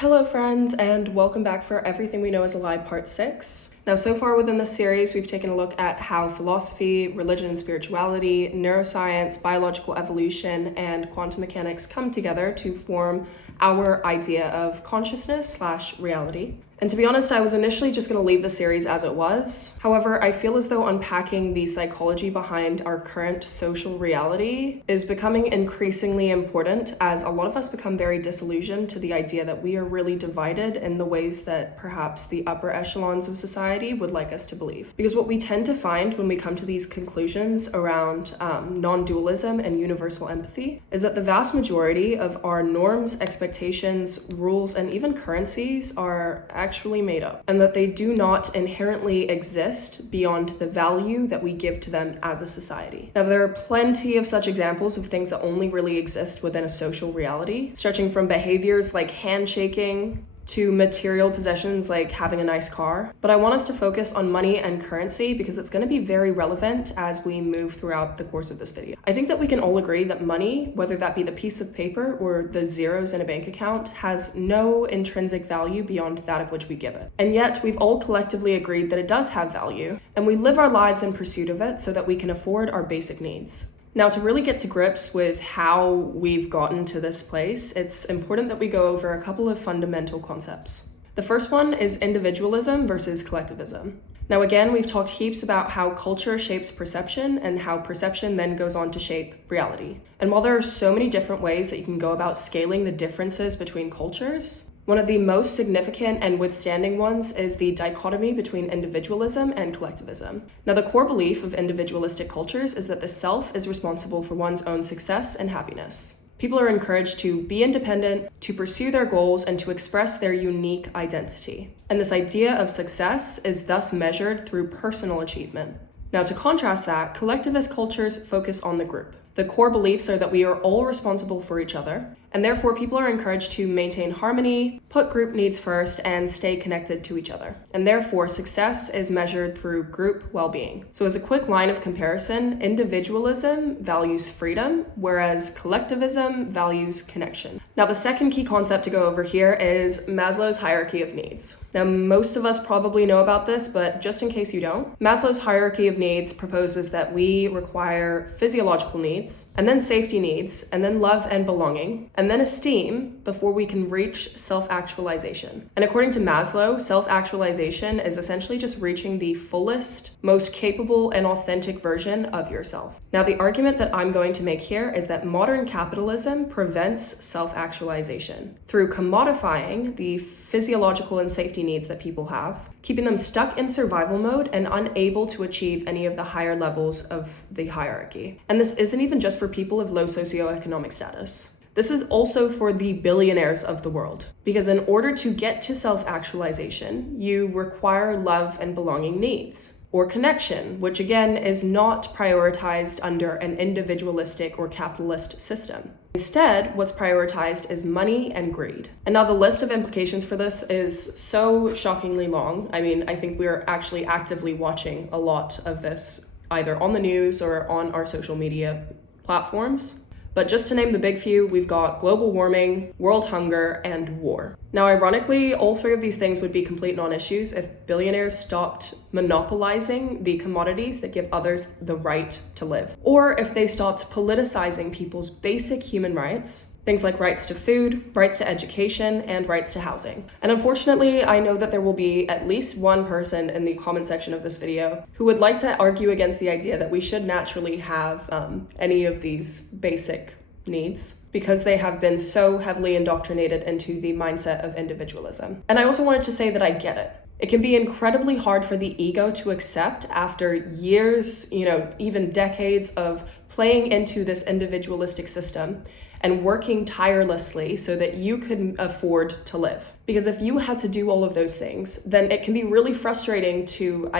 Hello friends, and welcome back for Everything We Know is a Lie Part 6. Now, so far within this series, we've taken a look at how philosophy, religion and spirituality, neuroscience, biological evolution, and quantum mechanics come together to form our idea of consciousness/reality. And to be honest, I was initially just going to leave the series as it was. However, I feel as though unpacking the psychology behind our current social reality is becoming increasingly important as a lot of us become very disillusioned to the idea that we are really divided in the ways that perhaps the upper echelons of society would like us to believe. Because what we tend to find when we come to these conclusions around non-dualism and universal empathy is that the vast majority of our norms, expectations, rules, and even currencies are actually made up, and that they do not inherently exist beyond the value that we give to them as a society. Now, there are plenty of such examples of things that only really exist within a social reality, stretching from behaviors like handshaking to material possessions like having a nice car. But I want us to focus on money and currency because it's going to be very relevant as we move throughout the course of this video. I think that we can all agree that money, whether that be the piece of paper or the zeros in a bank account, has no intrinsic value beyond that of which we give it. And yet we've all collectively agreed that it does have value, and we live our lives in pursuit of it so that we can afford our basic needs. Now, to really get to grips with how we've gotten to this place, it's important that we go over a couple of fundamental concepts. The first one is individualism versus collectivism. Now, again, we've talked heaps about how culture shapes perception and how perception then goes on to shape reality. And while there are so many different ways that you can go about scaling the differences between cultures, one of the most significant and withstanding ones is the dichotomy between individualism and collectivism. Now, the core belief of individualistic cultures is that the self is responsible for one's own success and happiness. People are encouraged to be independent, to pursue their goals, and to express their unique identity. And this idea of success is thus measured through personal achievement. Now, to contrast that, collectivist cultures focus on the group. The core beliefs are that we are all responsible for each other, and therefore people are encouraged to maintain harmony, put group needs first, and stay connected to each other. And therefore, success is measured through group well-being. So as a quick line of comparison, individualism values freedom, whereas collectivism values connection. Now, the second key concept to go over here is Maslow's hierarchy of needs. Now, most of us probably know about this, but just in case you don't, Maslow's hierarchy of needs proposes that we require physiological needs, and then safety needs, and then love and belonging, and then esteem before we can reach self-actualization. And according to Maslow, self-actualization is essentially just reaching the fullest, most capable and authentic version of yourself. Now, the argument that I'm going to make here is that modern capitalism prevents self-actualization through commodifying the physiological and safety needs that people have, keeping them stuck in survival mode and unable to achieve any of the higher levels of the hierarchy. And this isn't even just for people of low socioeconomic status. This is also for the billionaires of the world, because in order to get to self-actualization, you require love and belonging needs, or connection, which again is not prioritized under an individualistic or capitalist system. Instead, what's prioritized is money and greed. And now the list of implications for this is so shockingly long. I mean, I think we're actually actively watching a lot of this, either on the news or on our social media platforms. But just to name the big few, we've got global warming, world hunger, and war. Now, ironically, all three of these things would be complete non-issues if billionaires stopped monopolizing the commodities that give others the right to live, or if they stopped politicizing people's basic human rights, things like rights to food, rights to education, and rights to housing. And unfortunately, I know that there will be at least one person in the comment section of this video who would like to argue against the idea that we should naturally have any of these basic needs because they have been so heavily indoctrinated into the mindset of individualism. And I also wanted to say that I get it. It can be incredibly hard for the ego to accept after years, even decades of playing into this individualistic system and working tirelessly so that you could afford to live. Because if you had to do all of those things, then it can be really frustrating to,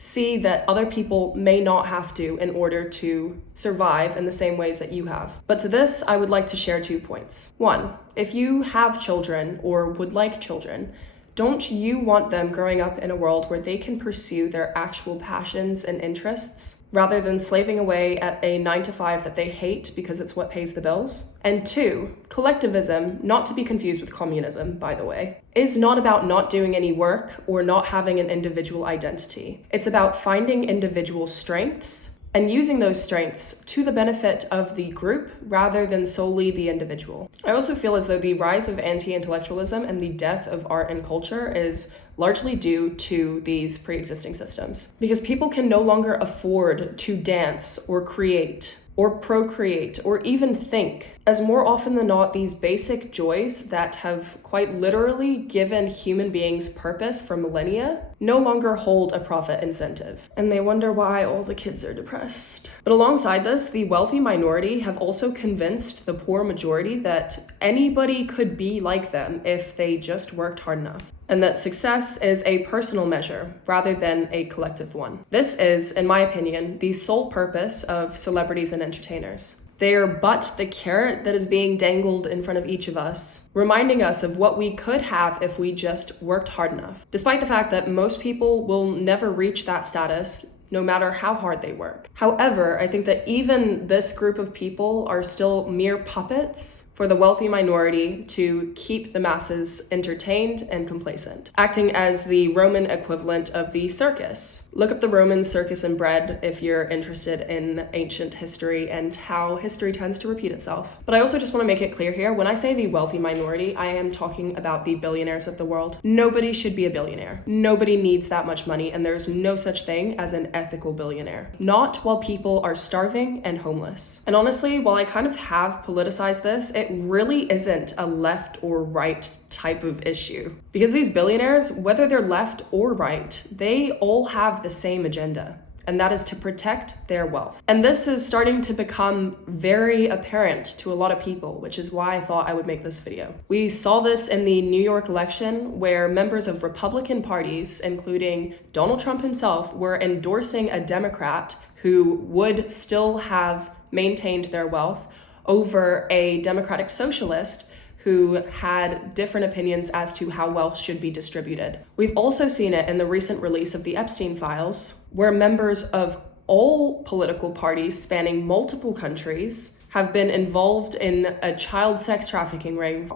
see that other people may not have to in order to survive in the same ways that you have. But to this, I would like to share 2 points. One, if you have children or would like children, Don't you want them growing up in a world where they can pursue their actual passions and interests, rather than slaving away at a 9-to-5 that they hate because it's what pays the bills? And 2, collectivism, not to be confused with communism, by the way, is not about not doing any work or not having an individual identity. It's about finding individual strengths and using those strengths to the benefit of the group rather than solely the individual. I also feel as though the rise of anti-intellectualism and the death of art and culture is largely due to these pre-existing systems, because people can no longer afford to dance or create or procreate or even think, as more often than not, these basic joys that have quite literally given human beings purpose for millennia no longer hold a profit incentive. And they wonder why all the kids are depressed. But alongside this, the wealthy minority have also convinced the poor majority that anybody could be like them if they just worked hard enough, and that success is a personal measure rather than a collective one. This is, in my opinion, the sole purpose of celebrities and entertainers. They are but the carrot that is being dangled in front of each of us, reminding us of what we could have if we just worked hard enough, despite the fact that most people will never reach that status, no matter how hard they work. However, I think that even this group of people are still mere puppets for the wealthy minority to keep the masses entertained and complacent, acting as the Roman equivalent of the circus. Look up the Roman circus and bread if you're interested in ancient history and how history tends to repeat itself. But I also just want to make it clear here, when I say the wealthy minority, I am talking about the billionaires of the world. Nobody should be a billionaire. Nobody needs that much money, and there's no such thing as an ethical billionaire. Not while people are starving and homeless. And honestly, while I kind of have politicized this, it really isn't a left or right type of issue. Because these billionaires, whether they're left or right, they all have the same agenda, and that is to protect their wealth. And this is starting to become very apparent to a lot of people, which is why I thought I would make this video. We saw this in the New York election, where members of Republican parties, including Donald Trump himself, were endorsing a Democrat who would still have maintained their wealth over a democratic socialist who had different opinions as to how wealth should be distributed. We've also seen it in the recent release of the Epstein files, where members of all political parties spanning multiple countries have been involved in a child sex trafficking ring,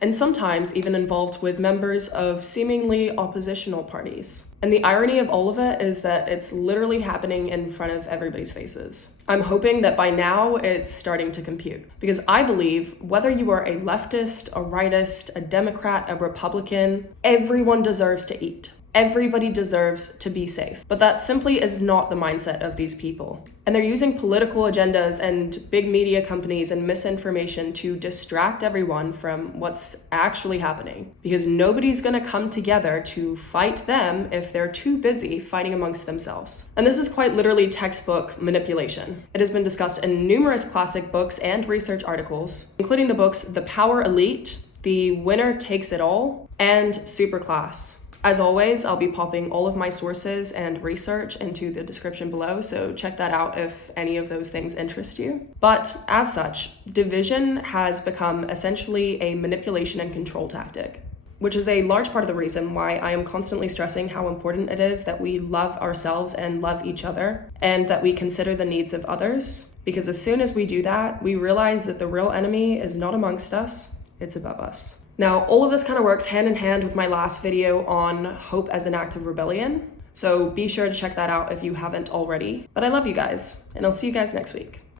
and sometimes even involved with members of seemingly oppositional parties. And the irony of all of it is that it's literally happening in front of everybody's faces. I'm hoping that by now it's starting to compute, because I believe whether you are a leftist, a rightist, a Democrat, a Republican, everyone deserves to eat. Everybody deserves to be safe. But that simply is not the mindset of these people. And they're using political agendas and big media companies and misinformation to distract everyone from what's actually happening. Because nobody's gonna come together to fight them if they're too busy fighting amongst themselves. And this is quite literally textbook manipulation. It has been discussed in numerous classic books and research articles, including the books The Power Elite, The Winner Takes It All, and Superclass. As always, I'll be popping all of my sources and research into the description below, so check that out if any of those things interest you. But as such, division has become essentially a manipulation and control tactic, which is a large part of the reason why I am constantly stressing how important it is that we love ourselves and love each other, and that we consider the needs of others. Because as soon as we do that, we realize that the real enemy is not amongst us, it's above us. Now, all of this kind of works hand in hand with my last video on hope as an act of rebellion, so be sure to check that out if you haven't already. But I love you guys, and I'll see you guys next week.